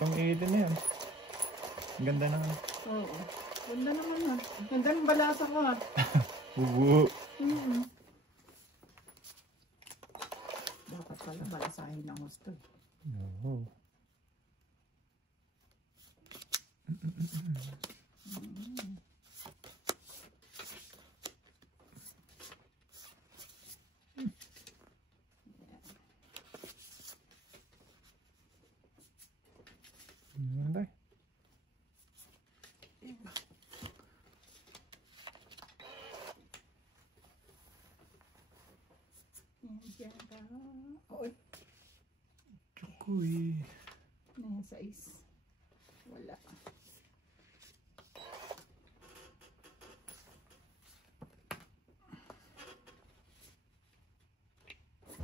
Pang-iitin na yan. Ang ganda naman. Oo. Ganda naman yan. Ganda ng balasa ko. Bubu. Dapat pala balasahin ng gusto. Oo. Oy. Chukuy. Nasa is. Wala.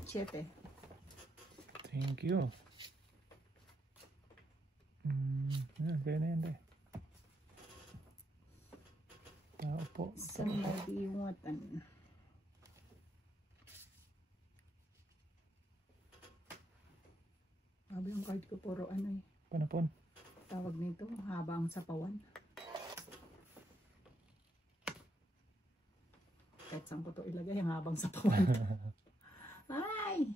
Siyete. Thank you. Kaya na yan, tao po. Sa madiwatan. Sabi yung card ko puro ano eh. Panapon. Tawag nito, habang sapawan. Kahit saan ko to ilagay, yung habang sapawan. Ay!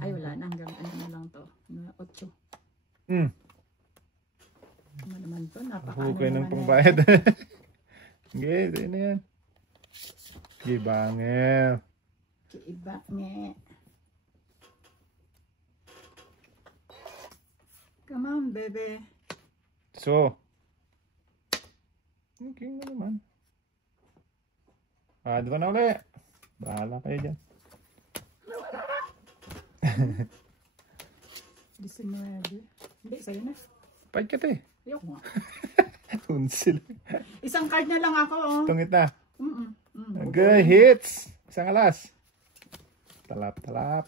Ay, wala na. Hanggang ano na lang to. 8. Ano naman to? Napakaano Hukay ng naman pangbayad. Okay, sa'yo na yan. Gibangel. Iba nga. Come on, baby. So. Okay na naman. Dito na ulit. Bahala kayo dyan. 19. Hindi, sa'yo na. Pahit ka te. Ayoko nga. Tunsil. Isang card na lang ako, oh. Tungit na. Okay, hits. Isang alas. Talap, talap.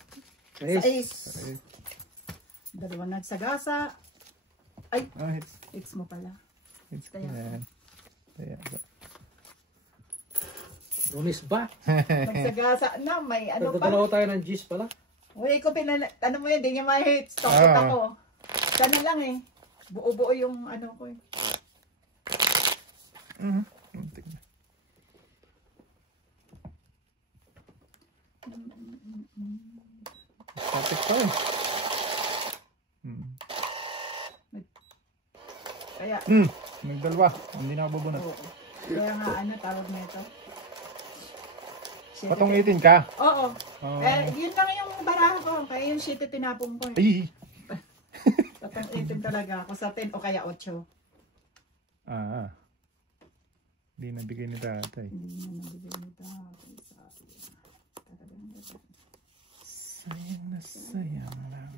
Sais. Dalawa nagsagasa. Ay, Hits. hits mo pala. Hits ko Kaya. yan. Kaya. Rumis ba? Nagsagasa na, may ano pa. Nagdadalawa tayo ng G's pala. Uy, ko ano mo yun, di niya ma-hits. Tokot ako. Sana lang eh. Buo-buo yung ano ko eh. Static pa eh. Kaya, Nagdalwa. Hindi na ako bubunot. kaya nga ano tawag na ito. Patong 18 ka? Oo. Yun lang yung baraha ko. Kaya yung shit tinapong ko eh. Ay! Patong 18 talaga ako sa 10 o kaya 8. Hindi nabigay ni tatay. Hindi na nabigay ni tatay sa akin. Sayang na sayang lang.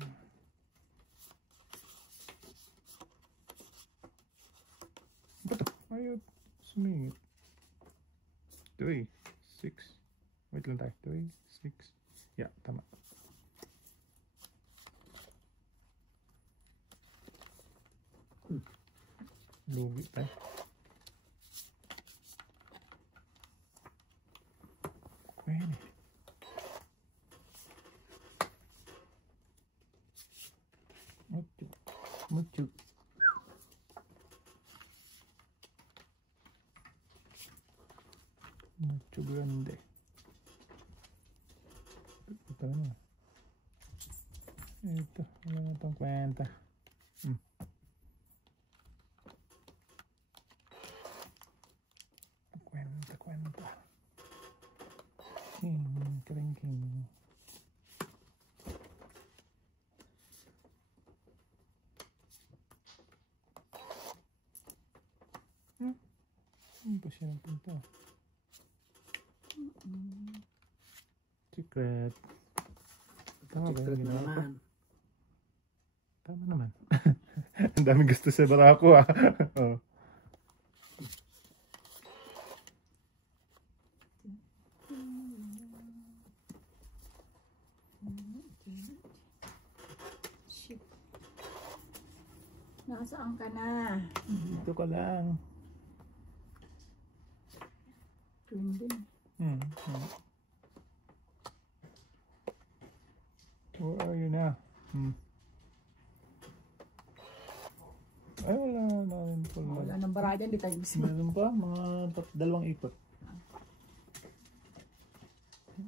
Ba't ayaw sumingit? 3, 6. Wait lang tayo. 3, 6. Yeah, tama. Lugi tayo. Pwede. Mucho. Mucho grande. Ito na. Ito. Wala na itong kwenta. Kwenta. King. Ano ba siya nagpunta? Secret. Tama ba yung ginawa ko? Tama naman. Ang daming gusto sa barako ah. Oh. Nasaan ka na? Dito ka lang. Twin din. Where are you now? Ay, wala na rin po. Wala nang barada, hindi tayo gusto. Meron pa, mga dalawang ikot.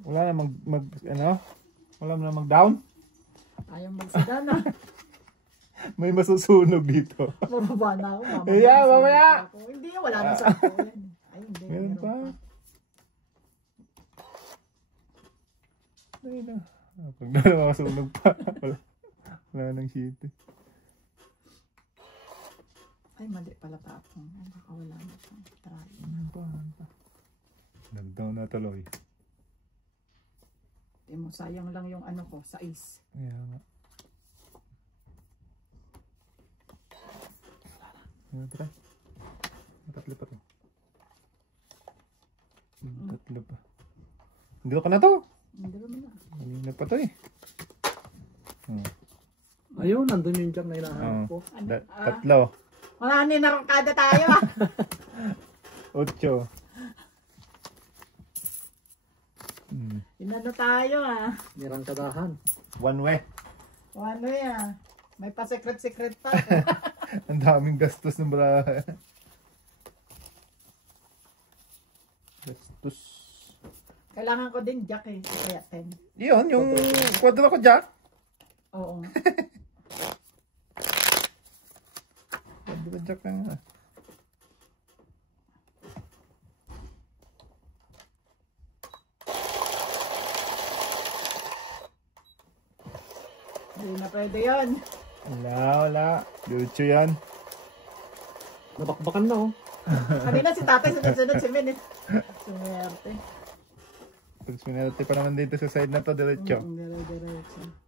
Wala na wala na mag-down. Ayaw magsadana. May masusunog dito. Mababa na ako. Yeah, mamaya. Hindi, wala na sa ako. Ay, hindi. Meron pa. Ay na. Pag nakasunog pa. Wala nang shit. Ay, mali pala tapong. Ay, baka wala na pa. Try. Nag-down na tuloy. Mo, sayang lang yung ano ko, sa is. Kaya nga. Try. Tatlo pa to. Tatlo pa. Hindi ka na to. Hindi ko na. Kanina pa to eh. Ayun, nandun yung jack na hinahanap ko. Tatlo. Wala na narangkada tayo ah. 8. Inano tayo ah. Nirangkadahan. One way. Ano yan? May pa-secret pa. Ang daming gastos ng bra. Gastos. Kailangan ko din jack eh. Kaya 10. Yun, yung kwadro ko dyan. Oo. Kwadro dyan ka nga. Hindi na pwede yun. Wala. Diretso yan. Nabakbakan na oh. Kanina si tatay sunod-sunod si Min eh. Sumerte. Pag sinerte pa naman dito sa side na to, diretso. Diretso.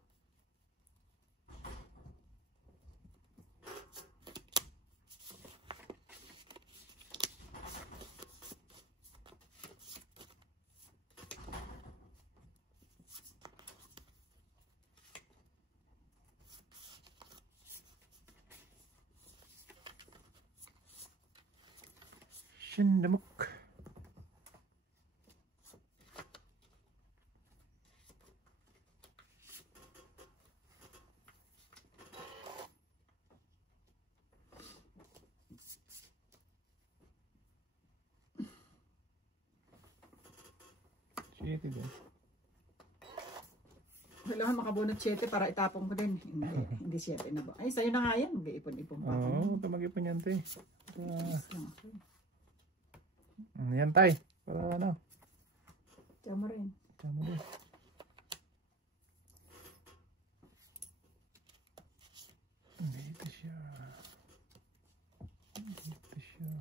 Sindamok. Shit din. Kailangan makabunot 7 para itapong ko din. Hindi 7 na ba? Ay, sa'yo na nga yan. Mag-iipon-ipon pa. Oo, huwag ka mag-ipon yan, tay. Ano Yan, tay. Para ano? Tiyan mo rin. Tama din. Dito siya. Dito siya.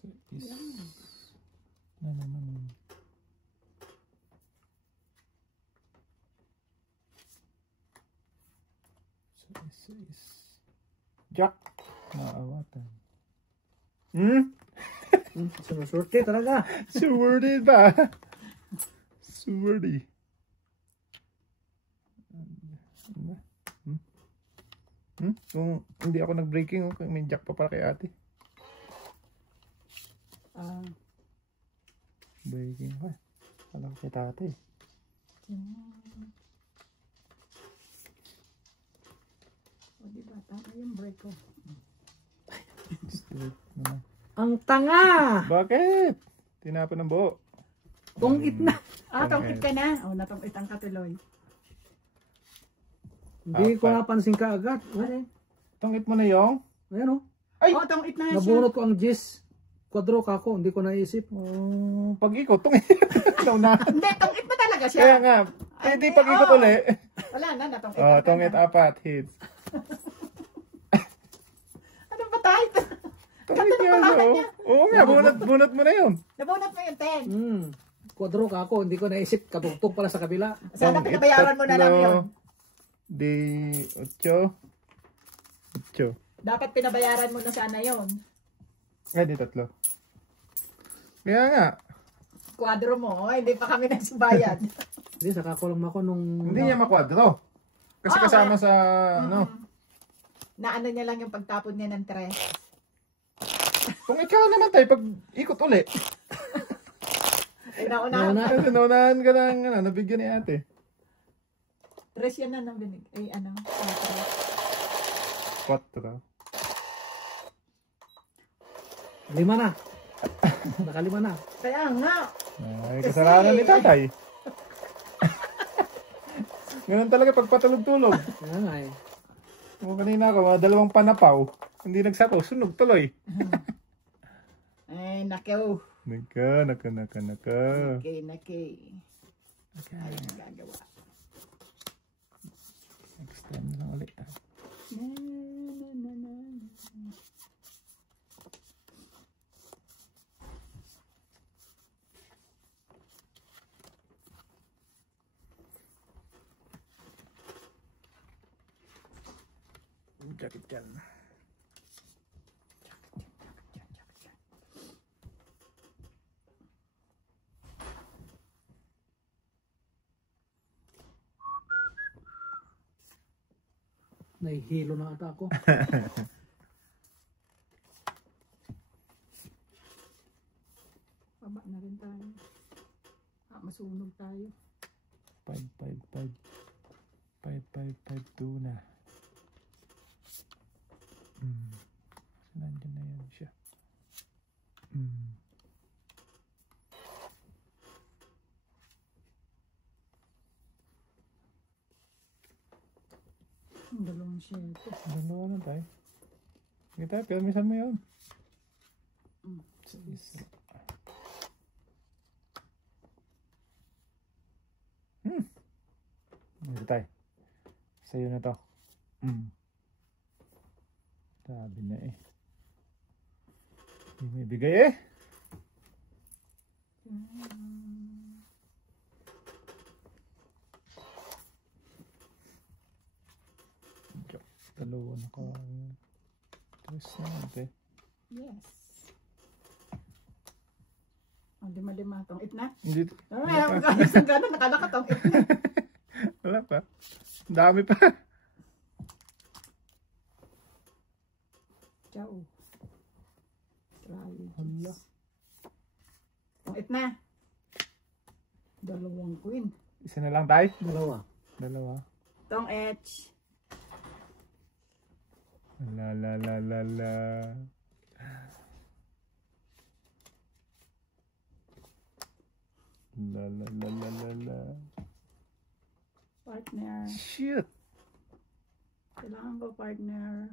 So, na naman. So, Jack. Naawatan. Sinusurte talaga. Suwardy ba? Suwardy. Kung hindi ako nag-breaking, may jack pa para kay ate. Breaking ka. Alam kay tate. O diba, tama yung break ko. Ang tanga! Bakit? Tinapon ng buo. Tungit na. Tungkit ka na. O, natungkit ang katuloy. Hindi ko napansin ka agad. Ano? Tungit mo na yung? Ayan oh. Ay! Oh, tungkit na siya. Nabunot ko ang Jis. Kwadro ka ako. Hindi ko naisip. Pag-ikot, tungit. Hindi, tungkit na talaga siya. Kaya nga, hindi pag-ikot ulit. Wala na, natungkit. Tungit 4 hits. Ano ba tayo? Tungit nga. Oo nga, bunot mo na yun. Nabunot mo yung 10. Kwadro ka ako. Hindi ko naisip. Kabugtog pala sa kabila. Sana pinabayaran mo na lang yun. Di 8. Dapat pinabayaran mo na sana yun. Di 3. Kaya nga. Kwadro mo. Hindi pa kami nagsubayad. Hindi, sakakulang ako nung... Hindi niya makwadro. Kasi kasama sa ano. Na ano niya lang yung pagtapon niya ng 3. Kung ikaw naman tayo, pag ikot ulit. nauna. Kasi naunahan ka lang, nabigyan ni ate. Tres yan na nang binig. Ay, ano? 4. 5 na. Nakalima na. Kaya nga. Ay, kasalanan ni tatay. Ganun talaga pagpatulog-tulog. Kaya nga eh. Kung kanina ako, mga 2 panapaw. Hindi nagsapaw, sunog tuloy. Ay, nakaw. Naka. Naki. Ay, gagawa. Next time na lang ulit. Na. Jacket dyan. Nahihilo na ata ako. Baba na rin tayo. Masunog tayo. 555. 5552 na. Nandiyan na yan siya. Ang dalawang siyete. Dalawa na tayo. Sige tayo, permisan mo yun. Isa. Dito tayo. Sa'yo na to. Sabi na eh. Hindi may bigay eh. Dalawa na ka. Tres na ate. Yes. Lima tong itna. Hindi. Ay, magkayos ang gano'n. Nakala ka tong itna. Wala pa. Ang dami pa. Ciao. Try. Hala. Tong itna. Dalawang queen. Isa na lang tayo. Dalawa. Tong H. La. La. Partner. Shit. Kailangan ko partner.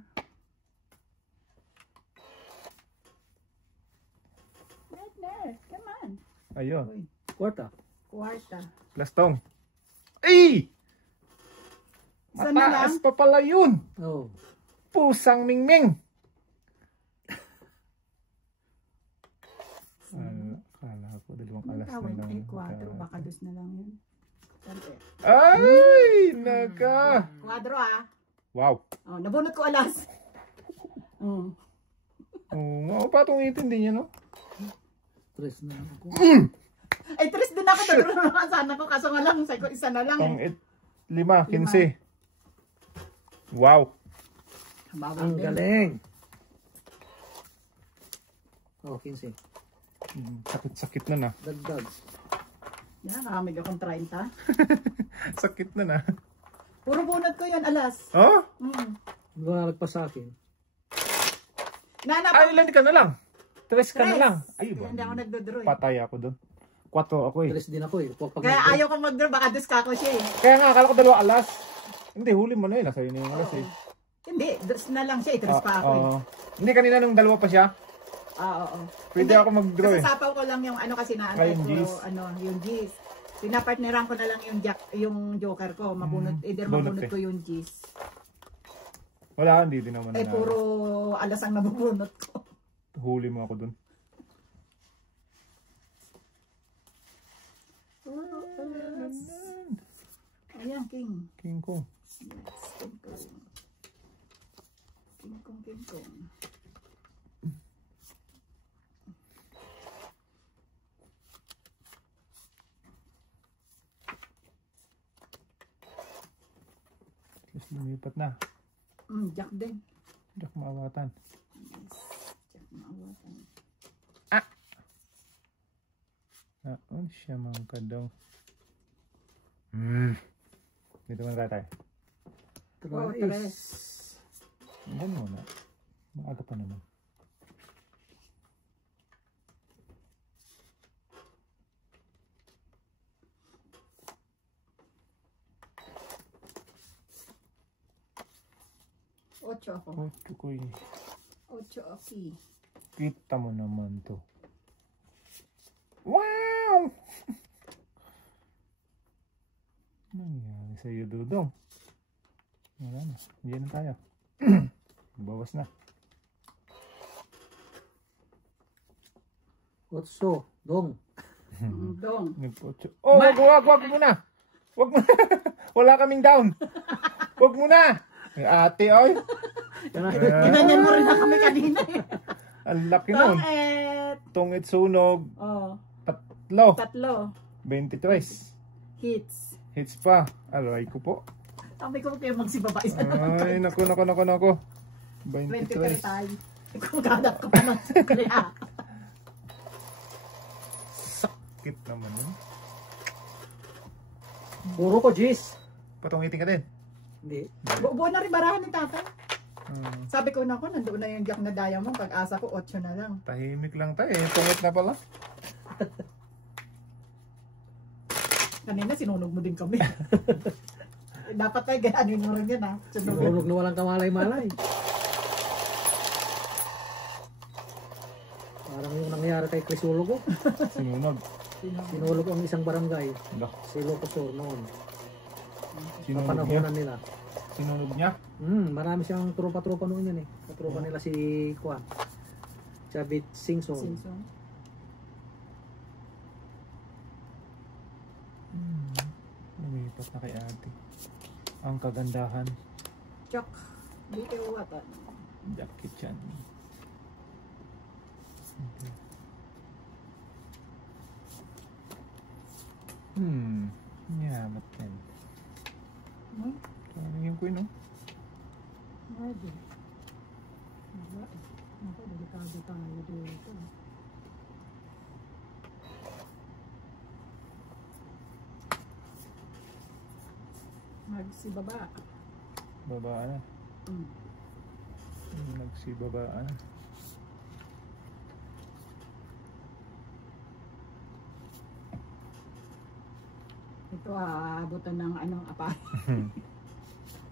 Partner. Come on. Ayun. Uy. Kwarta. Kwarta. Plastong. Ay! Isa na lang. Mataas pa pala yun. Oh. Pusang mingming. Kala ko dalawang alas na lang. Ay, 4. Baka dos na lang yun. Sante. Ay! Naka! Kwadro ah. Wow. Oh, nabunot ko alas. Oo nga. O, patong itin din yan, no? Tres na lang ako. Ay, tres din ako. Dadulungan ka sana ko. Kaso nga lang, sabi ko, isa na lang. Tong 5, 15. Wow. Ang galing. Oh, 15. Sakit na na. Dagdag. Yan, nakakamig akong 30. Sakit na. Puro bunot ko yun, alas. Oh? Hindi ko na nagpa sa akin. Ay, ilan ka na lang? 3 ka na lang. Ay, Kaya hindi ako nagdodraw eh. patay ako doon. 4 ako eh. Tres din ako eh. Kaya ayaw ko magdraw, baka diskako siya eh. Kaya nga, akala ko 2 alas. Hindi, huli mo na yun. Nasa yun yung alas eh. Hindi, dos na lang siya eh. Tres pa ako eh. Hindi, kanina nung 2 pa siya. Oo. Pwede ako mag-draw eh. Kasasapaw ko lang yung ano kasi naantay ko, yung G's. Pinapartneran ko na lang yung joker ko. Mabunot, either mabunot ko yung G's. Wala, hindi din naman. Eh, puro alas ang nabubunot ko. Huli mo ako dun. Ayan, king. King ko. Yes, king kong. King kong. Tapos lumipat na. Jack din. Jack maawatan. Yes, Jack maawatan. Naon siya mga kadaw. Dito muna tayo. Oh, Tres. Yan muna. Maaga pa naman. Ocho ako. Oh, tukoy. Ocho aki. Kita mo naman to. Wow! Nangyari sa'yo, Dudong? Wala na. Diyan na tayo. Bawas na. Otso. Dong. Dong. Nagpotso. Oh, wag muna. Wag muna. Wala kaming down. Wag muna. Ate, oy. Ginanyan mo rin na kami kanina eh. Ang laki nun. Bakit? Tungit sunog. Oh, Tatlo. 23. hits. Hits pa. Aray ko po. Sabi ko kayo magsibaba isa Ay, naku. 23 23. tayo. Kung gadap ka pa ng kaya. Sakit naman yun. Puro ko, Jis. Patungitin ka din. Hindi. Buo na rin barahan ni tatay. Hmm. Sabi ko na nandoon na yung jack na diamond. Pag-asa ko, 8 na lang. Tahimik lang tayo. Tungit na pala. Kanina sinunog mo din kami. Dapat tayo gananin mo rin yan ha. Sinunog na walang kamalay-malay. Parang yung nangyayari kay Crisulogo. Sinunog. Sinulog ang isang barangay. Dah. Si Locosur noon. Sinunog niya. Kapanahonan nila. Sinunog niya. Marami siyang tropa-tropa noon yan eh. Katropa nila si Kwan. Chavit Singson. Simpson. Lumipat na kay ate. Ang kagandahan. Chok. Dito wata. Jacket yan. Okay. Yamat yan. Ano yung queen, no? Pwede. Wala eh. Ako, delikado tayo dito. Magsibaba. Babaan na. Nagsibabaan na. Ito aabutan ng anong apa.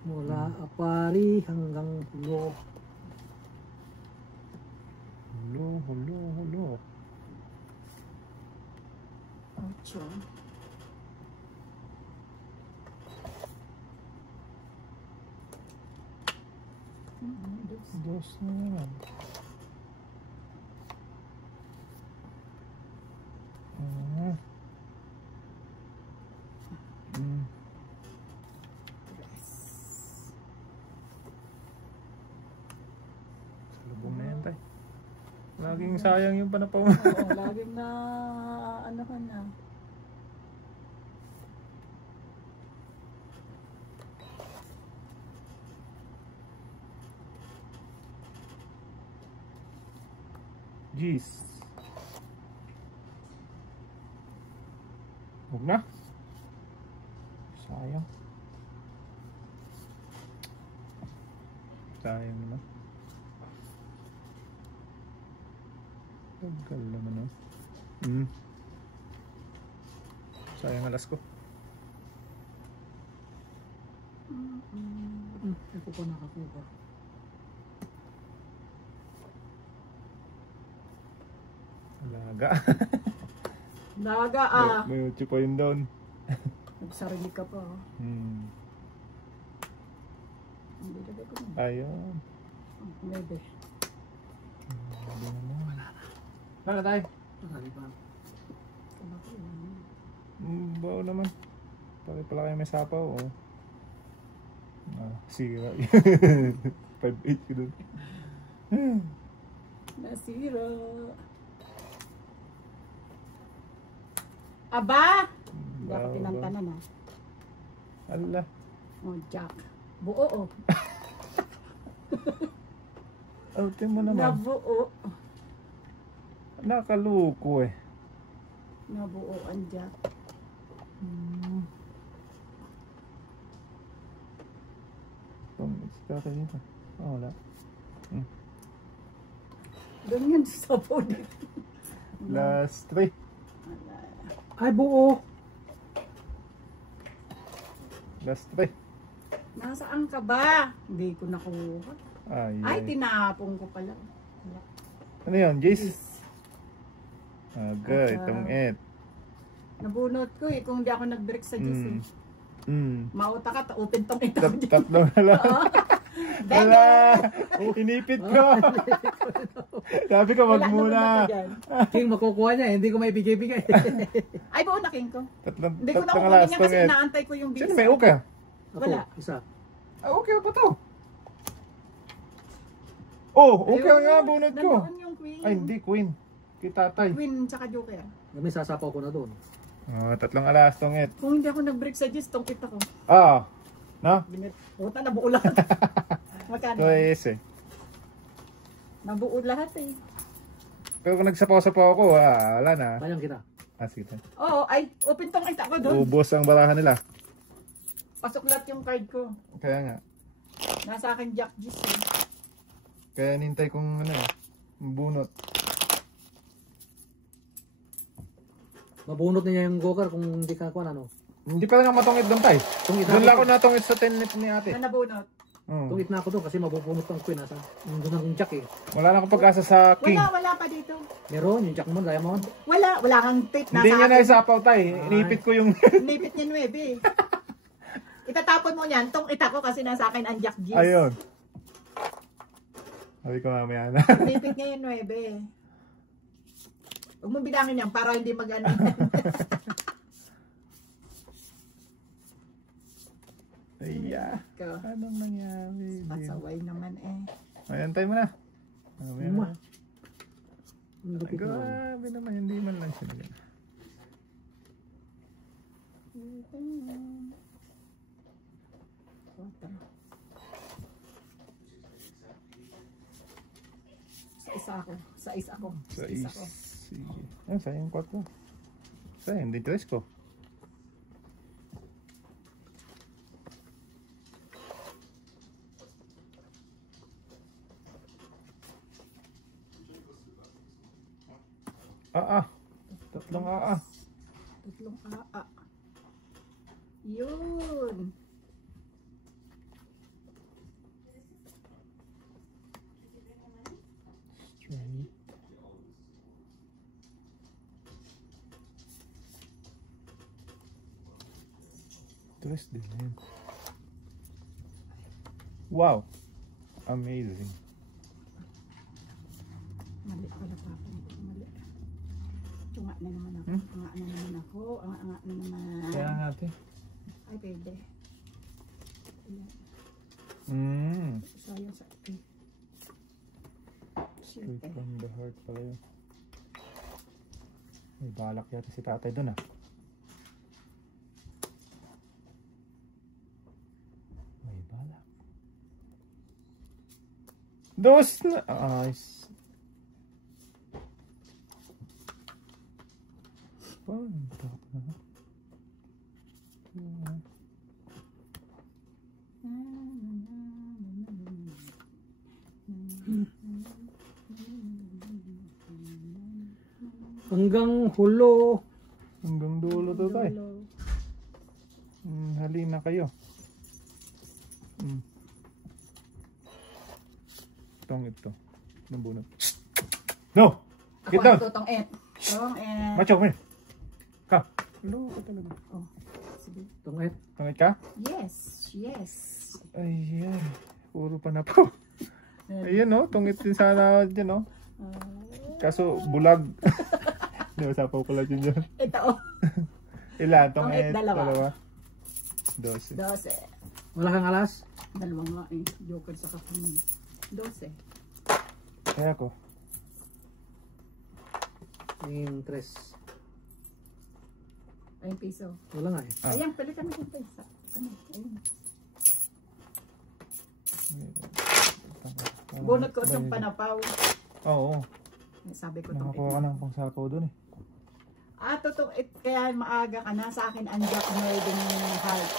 Mula Apari hanggang Pulo. Hulo. 8. Dos na naman. Salubong na yan, tay. Laging sayang yung panapaw. Oo, laging na ano ka na. Jeez. Huwag na. Sayang. Sayang naman. Tagal naman, no? Sayang alas ko. Ito pa nakakuha. Laga. Naga May 8 pa yun doon. Nagsarili ka pa. Hindi lagay ko na. Ayun. 9. Wala tayo. Marami pa. Bao naman. Pare pala kayo may sapaw, oh. Sira. 5-8 ko doon. Nasira. Aba! Hindi ako pinantanan ha. Ala. Oh, Jack. Buo oh. Outin mo naman. Nabuo. Nakaluko eh. Nabuoan dyan. Tongits ka tayo dito. Oh, wala. Ganyan sa body. Last 3. Ay, buo. Last 3. Nasaan ka ba? Hindi ko nakuha. Ay, Ay. tinapong ko pala. Ano yun, Jace? Agay, tongit. Nabunot ko eh, kung hindi ako nag-break sa juice eh. Mauta ka, open tong ito. Tatlo na lang. Wala! Inipit ko! Sabi ko, wag muna. King, makukuha niya. Hindi ko maibigay-bigay. Ay, buo na king ko. Hindi ko Tatlong nakukuha last niya kasi tongit. inaantay ko yung Sino bisa. may uka? Ako, Wala. isa. Okay pa to. Oh, okay Ayun, nga, bunot ko. nandoon yung queen. Ay, hindi, queen. Kay tatay. Queen tsaka joker. May sasapaw ko na doon. Tatlong alas tongit. Kung hindi ako nag-break sa juice, tong kita ko. No? Puta, nabuo lahat. Magkano? Ito eh. Nabuo lahat eh. Pero kung nagsapaw-sapaw ako, wala na. Bayang kita. Sige tayo. Oo, ay, open tong kita ko doon. Ubos ang barahan nila. Pasok lahat yung card ko. Kaya nga. Nasa akin Jack Juice eh. Kaya nintay kong bunot. Mabunot niya yung gokar kung hindi ka kuha ano. Hindi pa lang matungit doon tayo. Doon lang ako natungit sa 10 ni ate. Na nabunot. Tungit na ako doon kasi mabubunot ang queen. Doon ang jack eh. Wala na akong pag-asa sa king. Wala pa dito. Meron, yung jack mo, diamond. Wala kang tape. Hindi niya na isapaw tayo. Inipit ko yung... Nipit niya 9 eh. Itatapon mo niyan, tong ita ko kasi nasa akin ang Jack Juice. Ayun. Sabi ko mamaya na. Nipit niya yung 9. Huwag mo bilangin yan para hindi mag-ano. Iya. Anong nangyari? Pasaway naman eh. Ayan tayo mo na. Mamaya na. Ang lupit na. Grabe naman. Hindi man lang siya. Sa isa ako. Sige. Sa'yo yung 4 ko. Sa'yo, hindi 3 ko. Tatlong Tatlong aa. Yun. Straight. Tres din yan. Wow. Amazing. Mali pala pa ako. Mali. Tunga na naman ako. Tunga na naman ako. Anga na naman. Kaya natin. Ay, pwede. Ayan. Sayang sa akin. Straight from the heart pala yun. May balak yata si tatay dun May balak. Dos na. Ayos. Top na. Hanggang hulo. Hanggang dulo to tayo. Halina kayo. Ito. Nabunot. No! Get down! Tong et. Macho, man. Ka. Hello ka talaga. Oh, sige. Tungit. Tungit ka? Yes. Ayan. Puro pa na po. Ayan tungit din sana dyan Kaso bulag. Hindi, usapaw ko lang yun. Ito Ilan? Tungit, dalawa. 12. Wala kang alas? Dalawa nga eh. Joker sa kapatid. 12. Kaya ko. Yung 3. Ayun piso. Wala nga eh. Ayan, palitan mo yung piso. Ayun. Bunot ko sa panapaw. Oo. Sabi ko itong Nakakuha ka ng pangsapaw dun Totoo. Kaya maaga ka na. Sa akin, anjak Northern Heart.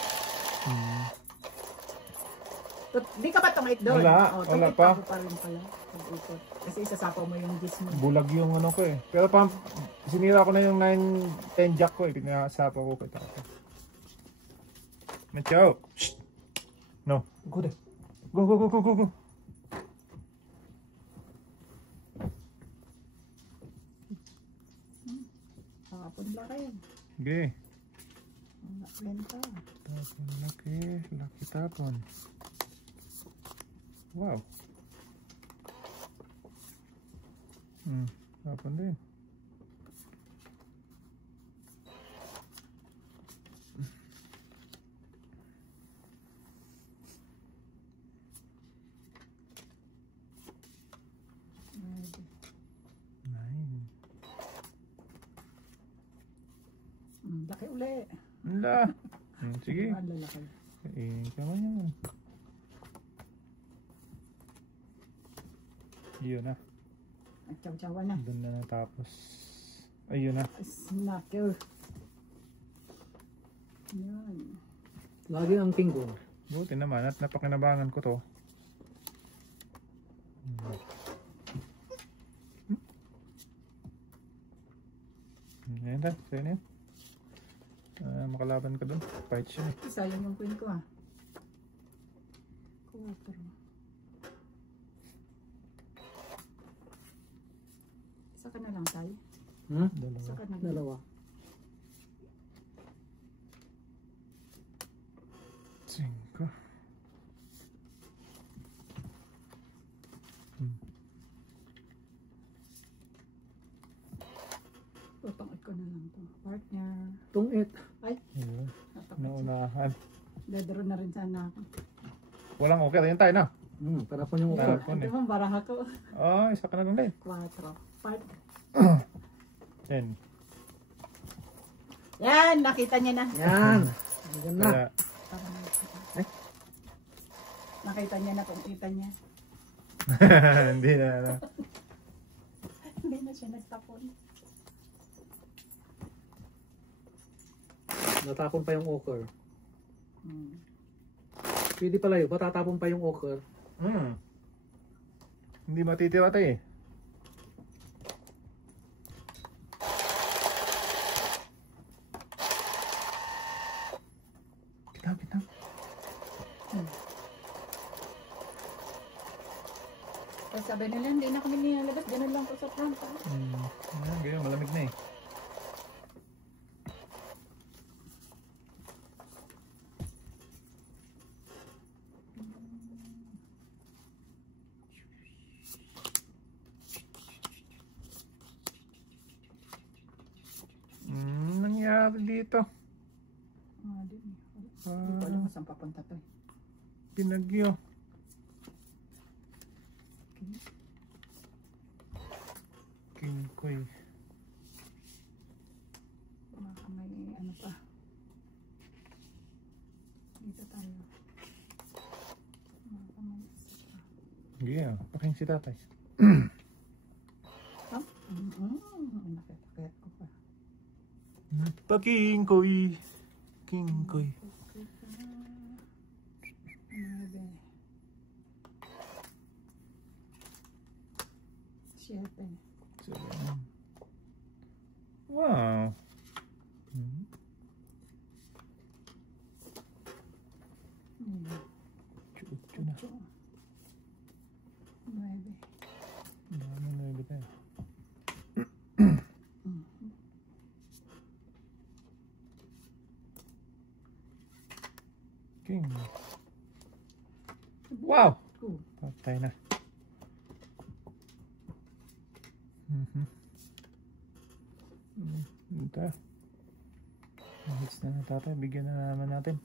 Di ka pa tungait doon? Wala pa. Pa rin pala. Pag-ikot. Kasi isasapaw mo yung gis mo. Bulag yung ano ko eh. Pero sinira ko na yung 9-10 jack ko eh. Pinasapaw ko. Kita ko. Macho! Shh! No. Go there. Go. Tapon laki. Sige. Nakwenta. Tapon laki. Laki tapon. Wow. Tapon din. Laki uli. Wala. Sige. Ang lalaki. Kama yan. Yun na. Nagtsaw-tsawa na. Doon na natapos. Ayun na. Snacker. Yan. Lagi ang pinggo. Buti naman at napakinabangan ko to. Ayan na. Sa'yo na yun. Makalaban ka doon. Fight siya eh. Sayang yung queen ko ah. 4. Isa ka na lang tayo. Isa ka na lang. Dalawa. Cinco. Tutungit ko na lang to. Partner. Tungit. Ay. Ayun. Natakot siya. Naunahan. Dedro na rin sana ako. Walang okay. Ayun tayo na. Para po yung Para upo. po. Ito mo, baraha ko. Oh, isa ka na lang din. 4. Partner. 10. Yan, nakita niya na. Yan. Ganyan na. Kaya, Nakita niya na kung kita niya. hindi na. Hindi na siya nagtapon. Natapon pa yung ochre. Pwede pala yun. Patatapon pa yung ochre. Hindi matitira tayo eh. Kita. Tapos sabi nila, hindi na kami nilalabas. Ganun lang po sa front. Ganyan, malamig na eh. Nangyari dito. Hindi ko alam kung saan papunta to. Pinagyo. Kingkoy. Baka may ano pa. Dito tayo. Baka may isa pa. Yeah, paking si tatay. Nakita ko pa. Pakingkoy. Kingkoy. 7. Wow. Chuchu na. 9. Dami na ibig tayo. King. Wow! Patay na. Ito. Hits na tatay. Bigyan na naman natin.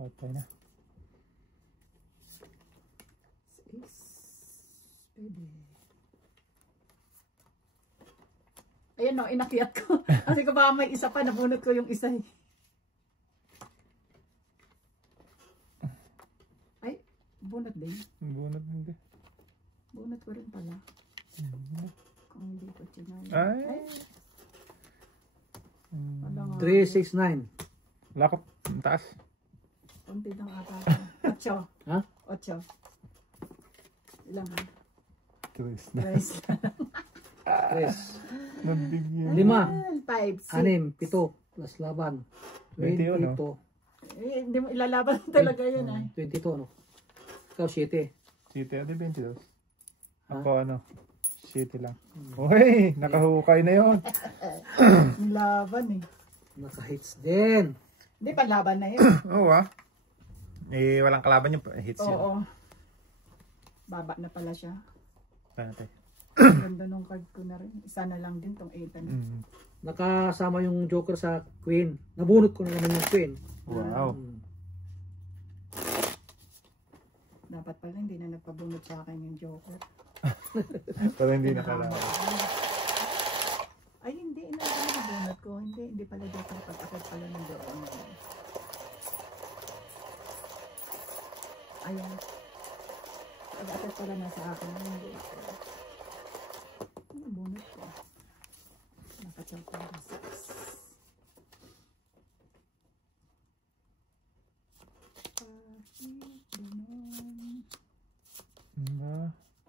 Patay na. 6. Pwede. Ayan o, inakyat ko. Kasi ko baka may isa pa, nabunot ko yung isa eh. Ay, bunot din. Bunot hindi. Bunot ko rin pala. Kung 89. Ay. Wala nga. 369. Lakop. Ang taas. Kunti lang ata. 8. Ha? 8. Ilang ha? Tres. Guys. 3. Nabigyan. 5. 5, 6. 6. 7. Plus laban. 21, 22. Hindi mo ilalaban talaga yun ay. 22 ano? Ikaw 7. City, adi 22. Ha? Ako ano, City lang. Uy, nakahukay na yun. Laban eh. Naka-hits din. Hindi pa laban na yun. Oo ah. Eh, walang kalaban yung hits yun. Oo. Baba na pala siya. Patay. Ganda nung card ko na rin. Isa na lang din tong 8. Mm. Nakasama yung Joker sa Queen. Nabunot ko na naman yung Queen. Wow. Dapat pala hindi na nagpabunot sa akin yung Joker. Pero hindi nakalaban. Ay hindi, nabunot ko. Hindi pala Joker. Pag-akit pala ng doon. Ayan. Pag-akit pala na sa akin. Hindi. Ano bunot ko? Nakachaw para 6.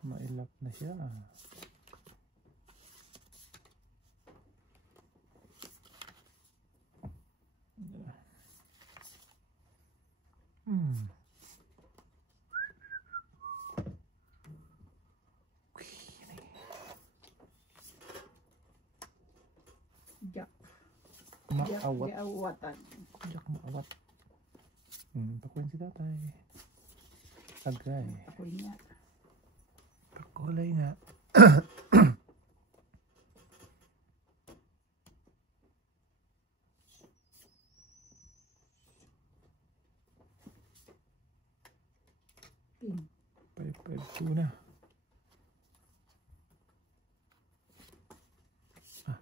Mailap na siya. Hmm. Jak. Maawat. Awatan. Jak maawat. Pakuin si tatay. Agay. Ako niya. Pakulay nga. Pin. 552 na.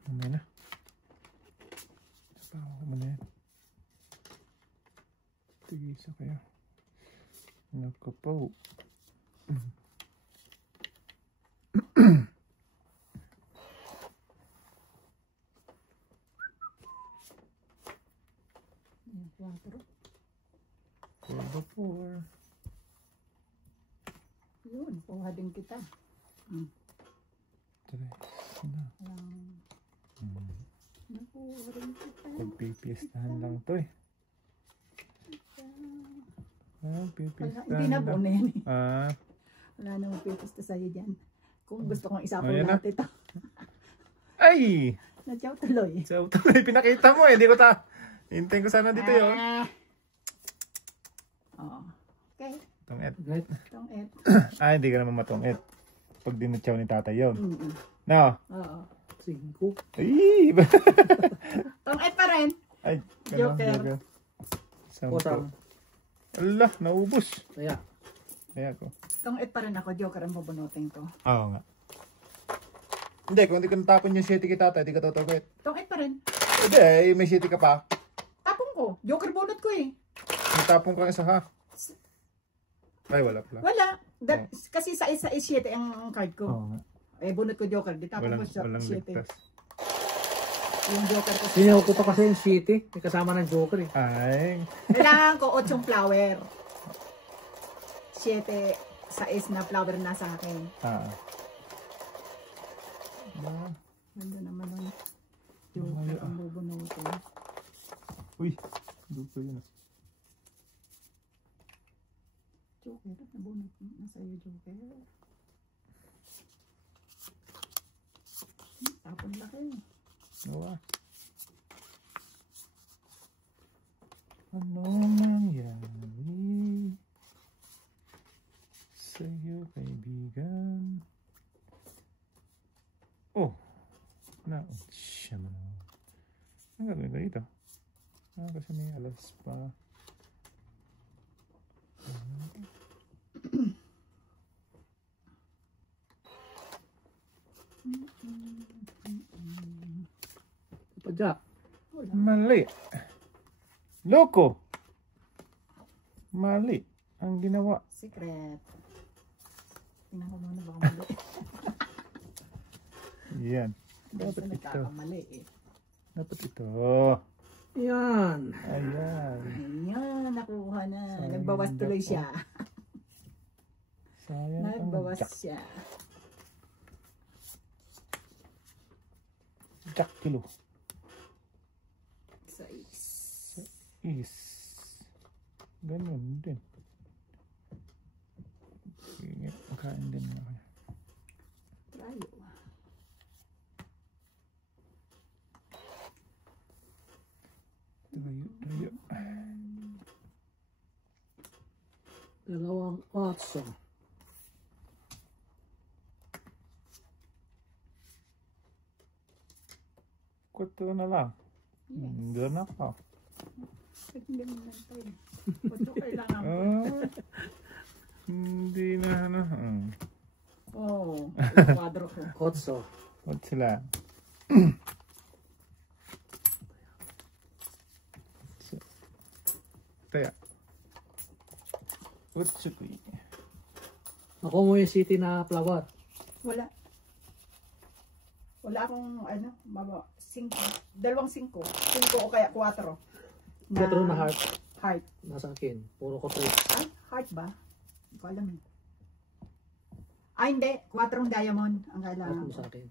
Mamaya na. Sabaw ko muna yan. Tigisa kayo. Naku po. Ayan, 4. 4. Yun, kuha din kita. Tres na. Nakuha rin kita. Pagpipiestahan lang to eh. Pipiestahan Hindi na po na yan eh. Ah, Wala na mapipista sa'yo dyan. Kung gusto kong isapaw Ayan na. natin ito. ay! Nadyaw tuloy. So, tuloy pinakita mo eh. Hindi ko hintayin ko sana dito yun. Oo. Okay. Tungit. Right? Itong 8. Hindi ka naman matungit. Pag dinutsaw ni tatay yun. Mm-mm. No. Oo. 5. Ay! Itong 8 pa rin. Ay, Joker. Potang. Allah, naubos. Kaya. Kaya ko. Itong 8 pa rin ako. Joker ang bubunutin ko. Oo nga. Hindi, kung hindi ko natapon yung city kay tatay, di ka totogit. Itong 8 pa rin. Hindi, may city ka pa. Tapong ko. Joker bunot ko eh. Natapon ka isa ha. Ay, wala pala. Wala. Kasi sa 7 ang card ko. Oo nga. Eh, bunot ko Joker. Di tapong ko sa Walang 7. ligtas. Yung Joker ko. Sinaw ko pa kasi yung City. May kasama ng Joker eh. Ay. Kailangan ko 8 flower. 7 na flower na sa akin. Ganda naman ang Joker ang bubunutin. Uy, dupo yun. Joker, nabunot na sa'yo Joker. Tapon laki. Nawa. Ano nangyari sa'yo, kaibigan? Oh, siya mo na. Ang gagawin ko dito? Kasi may alas pa. Padya. Mali. Loko. Mali ang ginawa. Secret. Tingnan ko muna baka mali. Yan. Dapat ito. Nagkakamali eh. Dapat ito. Yan. Ayan. Ayan, nakuha na. Sayang Nagbawas yung tuloy jack, siya. Sayang ang Nagbawas jack. siya. Jack kilo. 6. Is. Ganun din. Sige, makain din na kayo. Tayo. Tayo. Dalawang 8. Kuto na lang. Yes. Doon na pa. Hindi mo lang tayo. Kuto kailangan ko. Hindi na ano. Oo. Kwadro ko. 8. What sila? Taya. What should we? Ako mo yung city na flower. Wala. Wala akong ano, mama, 5. 2 5. 5 o kaya 4. 4 na heart. Heart. Nasa akin. Puro ko 3. Ay, heart ba? Hindi ko alam eh. Ay, hindi. 4 diamond ang kailangan Mo ko. sa akin.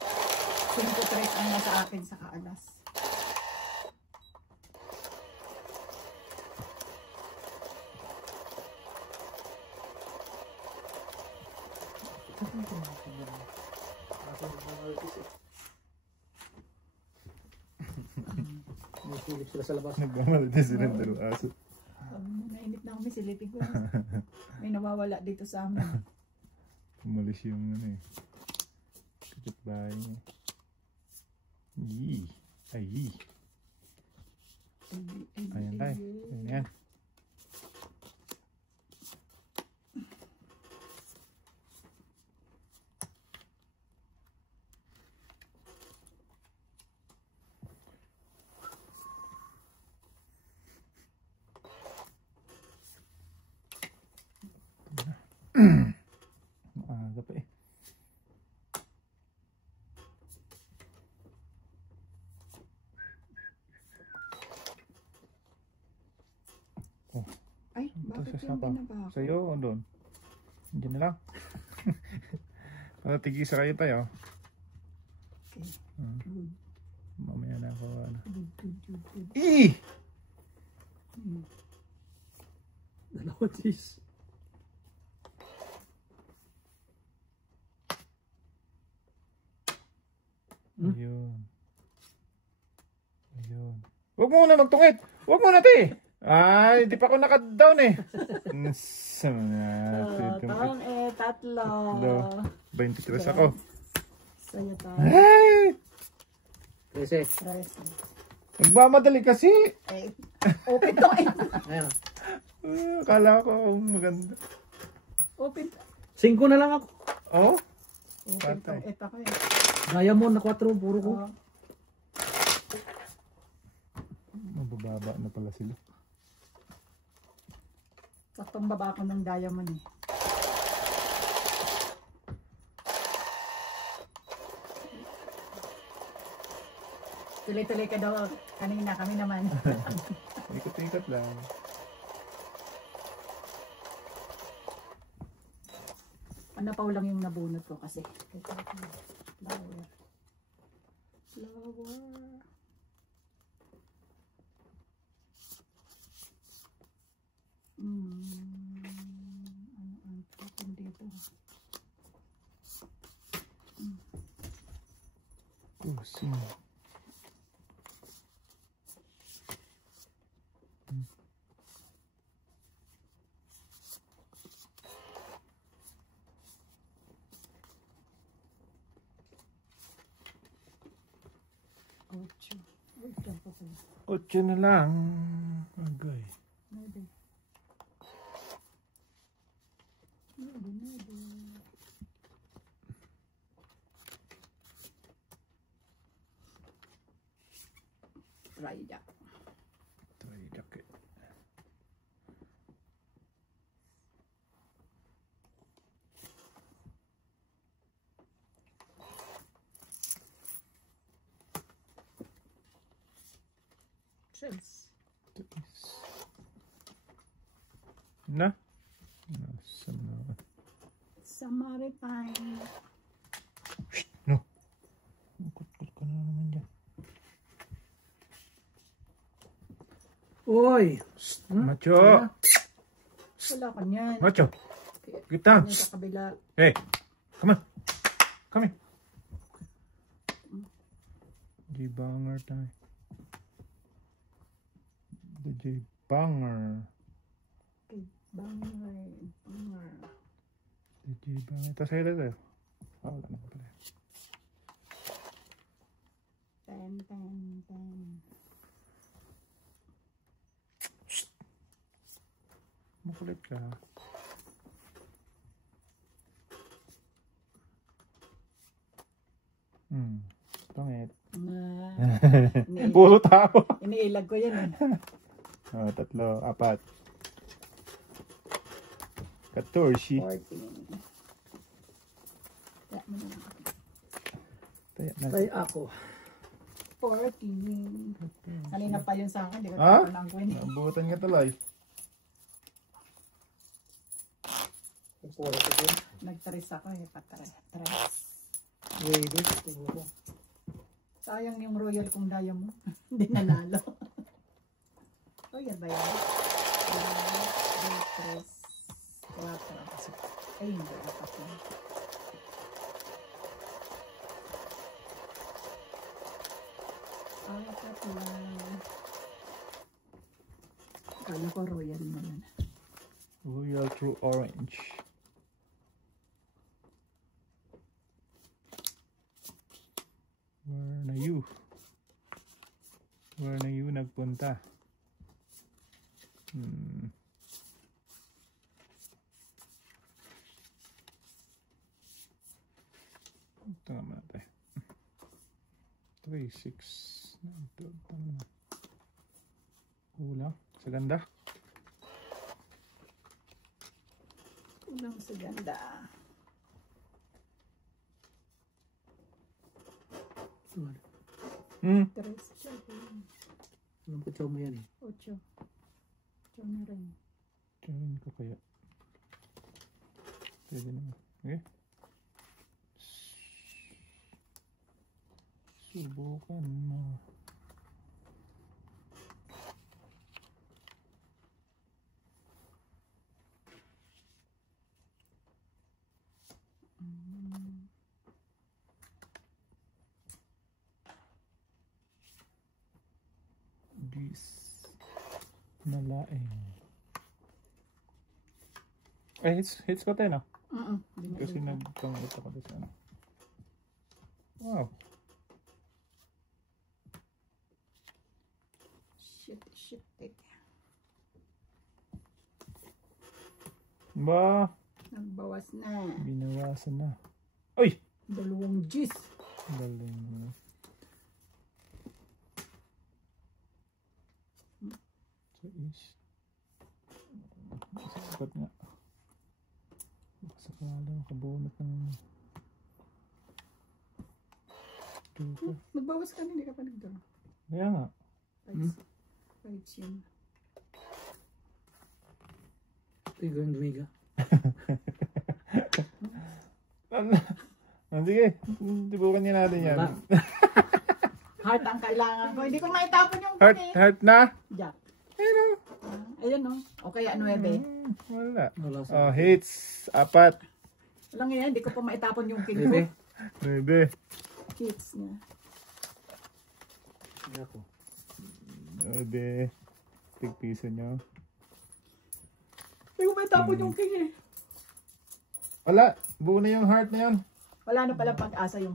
5 tres ang nasa akin sa kaalas. May silip sila sa labas. Nagmamalite silang dalawang aso. Nainit na kami, silipin ko. May nawawala dito sa amin. Pumalis yung ano eh. Kapitbahay niya. Yee. Ay. Ayan tayo. Ayan. Maaga pa eh. Ay, Ito bakit sa yung sapa. binaba ako? Sa'yo o doon? Diyan na lang. Tigisa kayo tayo. Okay. Good, Mamaya na ako ano. good. Eh! Dalawa cheese. Ayun. Ayun. Huwag mo na magtungit! Huwag mo na, te! Ay, di pa ako naka-down eh. Sama natin. Taong tatlo. 23 ako. Sa'yo tayo. Ay! 13. Tres. Nagmamadali kasi. Eh, open to eh. Ayan. Kala ko maganda. Open. 5 na lang ako. Oh? Open to. Patay. Ito ko eh. Diamond na 4. Puro ko. Oh, Mabababa na pala sila. saktong baba ko ng diamond eh. Tuloy-tuloy ka daw. Kanina kami naman. Ikot-ikot lang. Ano pa lang yung nabunot ko kasi. Flower. Flower. Ano ang tapon dito? Kusing. Ocho. Uy, dyan pa pala. 8 na lang. Agay. Maybe. Maybe. Try that. Try jacket. Shells. Na? Nasaan na? Sa Maritime. No. Kut-kut ka na naman dyan. Uy! Macho! Wala ka niyan. Macho! Get down! Sa kabila. Hey! Come on! Come here! J-banger tayo. The J-banger. Okay, banger. Banger. The J-banger. Tapos kayo tayo. Wala na pala. 10, 10, 10. Makulit ka. Pangit. Puro tao. Iniilag ko yan eh. Oh, 3, 4. 14. 14. Kaya mo na lang ako. Taya na. Try ako. 14. Kanina pa yun sa akin. Di ko Ha? tayo lang ko yun. Nabutan nga talay. Nagtaris ako eh. Patras. Wait, tingnan ko. Sayang yung royal kong daya mo. Hindi nanalo. Royal ba yan? 2, 3, 4. Ay, hindi. Apat yan. Apat lang. Kala ko royal mo yan. Royal True Orange. Where na you? Where na you nagpunta? Ito naman natin. 3, 6, 9, 12. Kulang. Sa ganda. Kulang sa ganda. Tres, 7, Anong putsaw mo yan eh? 8. 8 na rin. Tsahin ko kaya. Pwede naman. Okay. Subukan mo. Nalaing. Eh, hits ko tayo na. Kasi nagpangit ako doon sa ano. Wow. Shit. Ba? Nagbawas na. Binawasan na. Uy! 2 G's. Galing. So is sapat nga. Sakala kabunot ng tuto. Nagbawas ka na, hindi ka pa nagdala. Kaya nga. 5 yun. Tigong dumiga. Sige, subukan niya natin yan. Heart ang kailangan ko. Hindi ko maitapon yung Heart na? Jack. Ayun o. Ayun o. O kaya 9. Wala. Wala Oh, sa hits. 4. Walang yan. Hindi ko pa maitapon yung king ko. 9. Hits niya. Hindi ako. 9. Tigpiso nyo. Hindi ko maitapon yung king eh. Wala. Buo na yung heart na yun. Wala na pala pag-asa yung